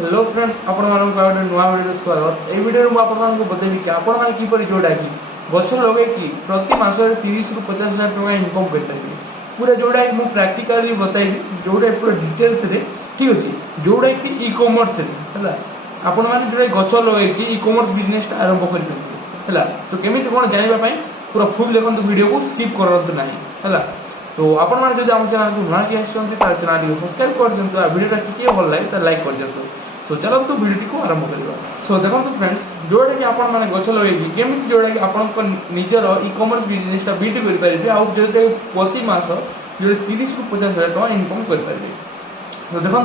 Hello friends आपण मानक गोटे नुआ वीडियो स्वागत। ये वीडियो में आपको बतेबी कि आपण मैंने किपर जोड़ा कि गछ लगे कि प्रति मास 30 ରୁ 50 हजार टका इनकम करेंगे पूरा जोड़ा कि मुझे प्राक्टिकली बताइबी जोड़ा पूरा डिटेल्स रे ठीक अच्छे जोड़ा कि ई कॉमर्स है आपण मैंने जोड़ा गछ लगे कि ई कॉमर्स बिजनेस आरंभ कर तो केमी कौन जानवाई पूरा फुल देखते वीडियो को स्किप करते ना है। तो आपण मैंने जो आम चैनल को नुआ कि चैनल सब्सक्राइब कर दिखाँ वीडियो टी भल लगे तो लाइक कर दिखाँ। सो चलो तो वीडियो को आरंभ करवा। सो देखो फ्रेंड्स जोड़ा कि आपण मैंने गछ लगे केमी जोड़ा कि आपण निजर ई कॉमर्स बिजनेस बिल्ड करेंगे आउ जो प्रति मास जो 30 ରୁ 50 हजार टका इनकम करेंगे। तो देखो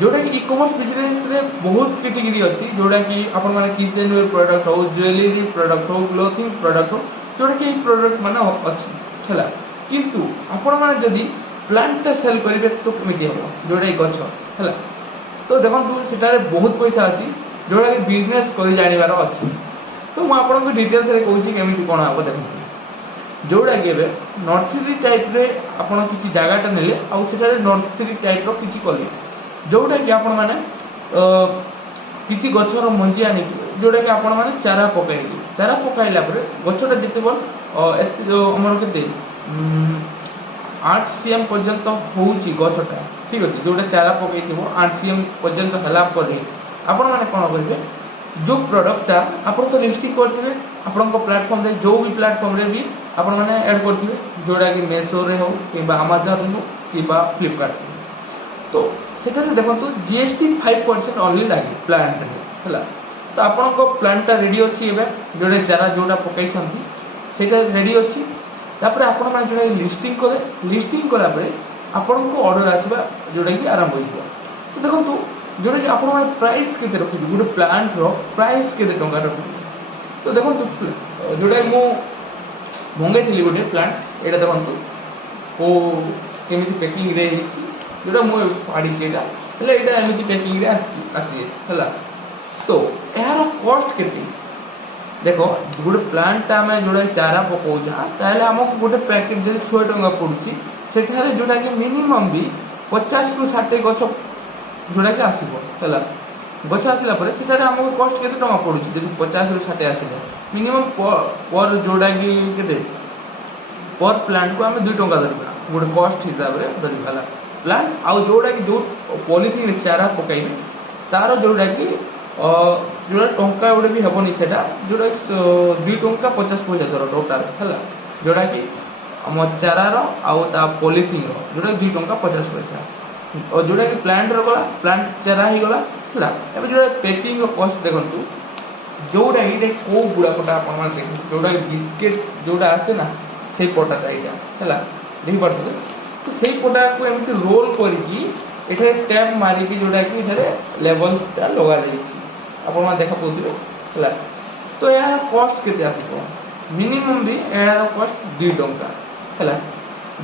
जोड़ा कि ई कॉमर्स बिजनेस रे बहुत कैटेगरी अच्छी जोड़ा कि आपण मैंने किचन वेयर प्रोडक्ट हो ज्वेलरी प्रोडक्ट हो क्लोथिंग प्रोडक्ट हो जोड़ा कि प्रोडक्ट मान अच्छी है किंतु आपण मैंने जदि प्लांट सेल करेंगे तो कमी हम जोड़ा गछ है तो देखो सेटारे बहुत पैसा अच्छी जोड़ा कि बिजनेस कर जानिबार अच्छी। तो मुझे आपको डिटेल्स रे कहूँ केमी कौन हम देखो जोड़ा कि नर्सरी टाइप रे आपण किसी जगहटा नेले आउ सेटारे नर्सरी टाइप रो किसी कले जोड़ा कि आपण मैंने किसी गछर मंजी आनी जोड़ा कि आपण मैंने चारा पकाइले चारा पकाइला गछटा जिते आमर के 8 cm पर्यंत हूँ गछटा ठीक अच्छे जोटा चारा पकई 8 cm पर्यंत है आपण मैंने कौन करेंगे जो प्रोडक्टा आप तो लिस्टिंग करेंगे आपण प्लाटफर्म रे जो भी प्लाटफर्म रे भी आपण मैंने ऐड करेंगे जोड़ा कि मेसो रे हो कि आमाजन हो कि फ्लिपकार्ट तो सेटा देखो जीएसटी 5% ओनली लगे प्लांट है तो आपण प्लांटा रेडी अच्छी जोड़ा चारा जोड़ा पकई सेटा रेडी अच्छी तापर आपण मैंने जोड़ा लिस्टिंग कले लिस्टिंग कलापर आपण को ऑर्डर आसवा जोड़ा कि आरंभ हो। तो देखो जोड़ा कि आपण मैंने प्राइस केते रखिबे गोटे प्लांट रो प्राइस केते टंका रखिबे तो देखो जोड़ा मु मंगाई थी गोटे प्लांट एटा देखो को केमिति पैकिंग रे हिची जोड़ा मु पाड़ी चेला हले एटा एमिति पैकिंग रे आसी हला तो यार कॉस्ट केते देखो गोटे प्लांट आम जोड़ा चारा पकाऊा ताहले आमको गोटे पैकेट जब 100 टंका पड़ुची सेठारे जोड़ा कि मिनिमम भी 50 ରୁ 60 गछ जोड़ा कि आसब है गछ आसला सेठारे आमको कॉस्ट केते टंका पड़ुची जब 50 ରୁ 60 आसले मिनिमम पर जोड़ा कि केते पर प्लांट को आम 2 टंका धरवा गोटे कॉस्ट हिसाब से धरवा प्लांट आउ जोड़ा कि जो पॉलिथिन चारा पकाइबे तार जोड़ा कि जोड़ा टंका गोटे भी हेनी से जोड़ा 2 टंका 50 पैसा धर टोटाल है जोड़ा कि आम चारार आउ पॉलिथिन जोड़ा 2 टंका 50 पैसा और जोड़ा कि प्लांट गला प्लांट चारा ही गला है जोड़ा पैकिंग कॉस्ट देखो जोड़ा ये कौ गुड़ाकटा आप जोड़ा बिस्किट जोड़ा आसे ना से पटाटा यहाँ है देखी पार्थे तो से पटा को एमती रोल करके टैप मारिकी जोड़ा कि लेवल्सटा लगा आप देखा पाते है तो यार कॉस्ट के आसो मिनिमम भी यार कॉस्ट 2 टंका है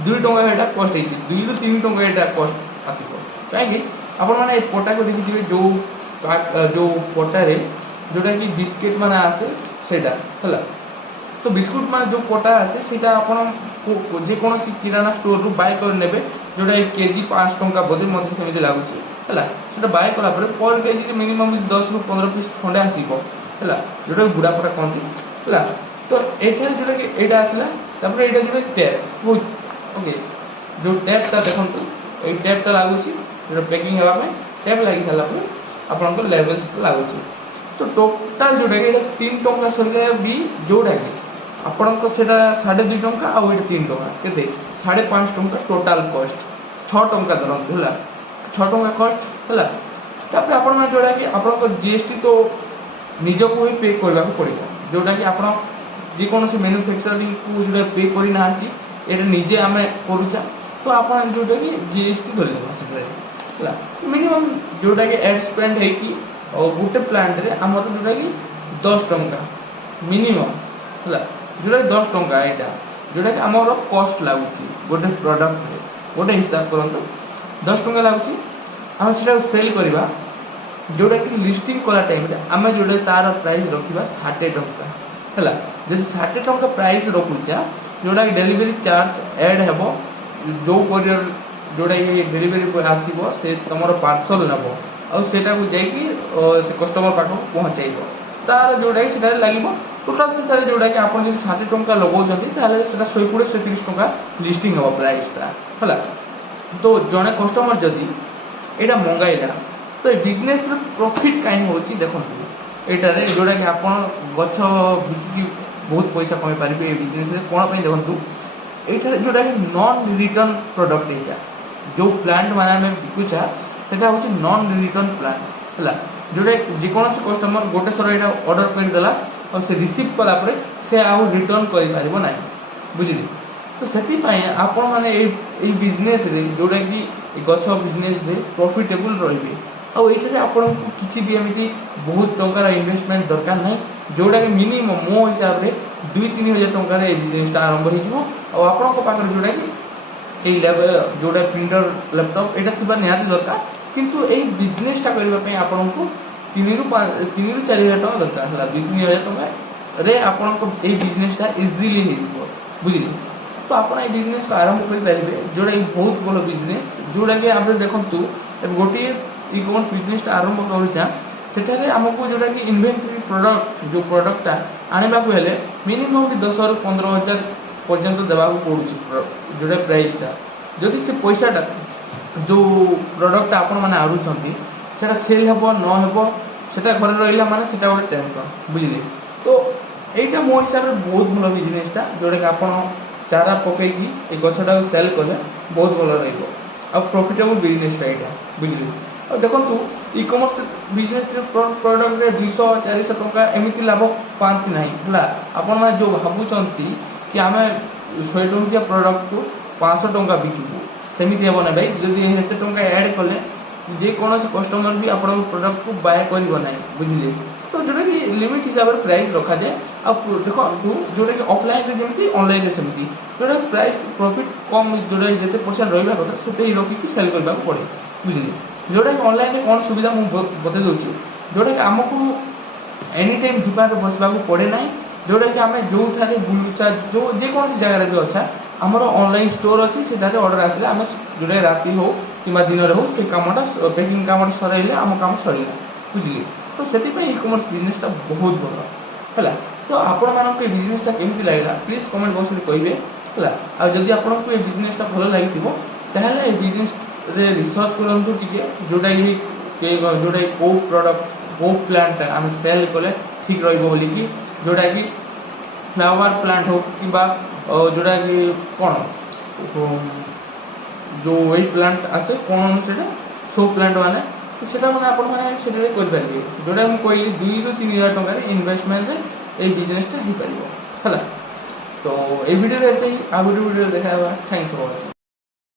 2 टंका यहाँ कॉस्ट है 2 ରୁ 3 टंका यहाँ कॉस्ट आसो कहीं आपने पटा को देखिए जो पटारे जोटा कि बिस्किट मान आसे सेटा है तो बिस्कुट मान जो पटा आसे सीटा आप जेकोसी किराना स्टोर रू बाय कर ने जोटा केजी 5 टंका बोधे मत सेमती लगुच है बाय कलापर पर केजी मिनिमम 10 ରୁ 15 पीस खंडे आसो है जोटा गुड़ापटा कहते है तो ये जोटा कि यहाँ आसला यहाँ जोटा टैप ओके जो टैपटा देखो ये टैपटा लगुच जो पैकिंग होगापी टैप लगी सारापर आप लेवल्स लगुच तो टोटाल जोटा कि 3 टंका सर भी जोड़ा कि आपण को 2.5 टंका आउ 3 टंका केते 5.5 टंका टोटाल कॉस्ट 6 टंका धरतु है 6 टंका कॉस्ट है तापर आपण जोड़ा कि आपको जीएसटी तो निजको ही पे करने को पड़ो जोटा कि आप जेकोसी मैन्युफैक्चरिंग को जो पे करना ये निजे आम करुचा तो आप जोटा कि जीएसटी धरदेवा है मिनिमम जोटा कि एड स्पेंड है गोटे प्लांट रे आमर जोटा कि 10 टंका मिनिमम है जोटा 10 टंका यहाँ जोटा कि आमर कॉस्ट लगुच गोटे प्रोडक्ट गोटे हिसाब करते 10 टंका लगुच आम से सेल करवा जोटा कि लिस्टिंग कला टाइम आम जोटा तार प्राइस रखा 60 टंका है जब 60 टंका प्राइस रखुचा जोटा कि डेलीवरी चार्ज एड हो जो कोरियर जोटा ये डेलीवरी आसो से तुम पार्सल नब आउ जाइए से कस्टमर पाखक पहुँचाइब तार जोटा कि लगे टोटाल से जोटा कि आप 60 टंका लगाऊँ से 120-130 टंका लिस्टिंग हम प्राइसटा है। तो जड़े कस्टमर जदि यहाँ मंगाइला तो ये बिजनेस प्रॉफिट कहीं हो देखो ये जोटा कि आप गछ बिकी बहुत पैसा कमी पारे ये बिजनेस कौन देखूँ ये जोटा कि नॉन रिटर्न प्रोडक्ट यहाँ जो प्लांट मैंने आम बिकुचा सेटा हूँ नॉन रिटर्न प्लांट है जोटा जेकोसी कस्टमर गोटे थर यहाँ ऑर्डर करदेला और से रिसीव कलापर से आउ रिटर्न कर बुझिले। तो से आपण मैंने बिजनेस जोटा कि गछ बिजनेस प्रॉफिटेबल रे आईटे आपन किसी भी एमती बहुत टंकार इन्वेस्टमेंट दरकार ना जोटा कि मिनिमम मो हिसाब से 2-3 हजार टंकार बिजनेसटा आरंभ हो जोटा कि जोटा प्रिंटर लैपटॉप यहाँ थी निहाती दरकार किंतु यही बिजनेसटा करने आपन को 3-4 हजार टका दरकार है 2-3 हजार टका आपण बिजनेसटा इजिली हो बुझे। तो आप बिजनेस को आरंभ करेंगे जोटा कि बहुत बड़ बिजनेस जोटा कि आप देखूँ गोटे ई-कॉमर्स बिजनेस आरंभ कर आमको जोटा कि इन्वेंटरी प्रोडक्ट जो प्रोडक्टा आने को हेले मिनिमम भी 10-15 हजार पर्यंत देवाक पड़ू जोटा प्राइसटा जदि से पैसाटा जो प्रोडक्ट आपण मैंने आनुंट से सेल हे न से घर रहा माने से गोटे टेंशन बुझे। तो यहाँ मो हिसाब से बहुत भल बिजनेसटा जोटा कि आप चारा पकईकि गछटा सेल कले बहुत भल रहा प्रॉफिटेबल बिजनेसटा यहाँ बुझे। और देखो ई-कॉमर्स बिजनेस प्रोडक्ट 200-400 टंका एमती लाभ पाती ना है आपण मैंने जो भावुंट कि आम 100 टंकिया प्रोडक्ट को 500 टंका बिकू सेमती हे ना भाई जदि एत टंका ऐड कले जेकोसी कस्टमर भी आप प्रोडक्ट को बाय कर बुझे। तो जोटा कि लिमिट हिसाब से प्राइस रखा जाए देखो जोटा कि ऑफलाइन जमी ऑनलाइन सेमती जोटा प्राइस प्रॉफिट कम जोटा जिते परसेंट रहा कथा से रखिक सेल करने को पड़े बुझे। जोटा कि ऑनलाइन कौन सुविधा मुझे बता दूसरी जोटा कि आमको एनी टाइम दुकान बसवा पड़े ना जोटा कि आम जो बुलूचा जो जेकोसी जगह भी अच्छा आमर ऑनलाइन स्टोर अच्छी से ऑर्डर आसला आम जोटा राति हो कि दिन हो से कमटा पैकिंग कम सर आम कम सरला बुझे। तो से ई-कॉमर्स बिजनेसटा बहुत भल है। तो आपण मानक बिजनेसटा केमती लगे प्लीज कमेंट बॉक्स में कहे है आदि आपको ये बिजनेसटा भल लगी बिजनेस रिसर्च करूँ टे जोटा जोटा कौ प्रोडक्ट कौ प्लांट आम सेल कले ठीक रही जोटा कि फ्लावर प्लांट हो कि जोटा कि कौन जो वही प्लांट आसे कौन से शो प्लांट माने से मैंने करेंगे जोटा मुझे कहली 2-3 हजार टकर इनवेस्टमेंट ये बिजनेसटा हो पार है। तो ये वीडियो आ वीडियो देखा थैंक्स फॉर वाचिंग।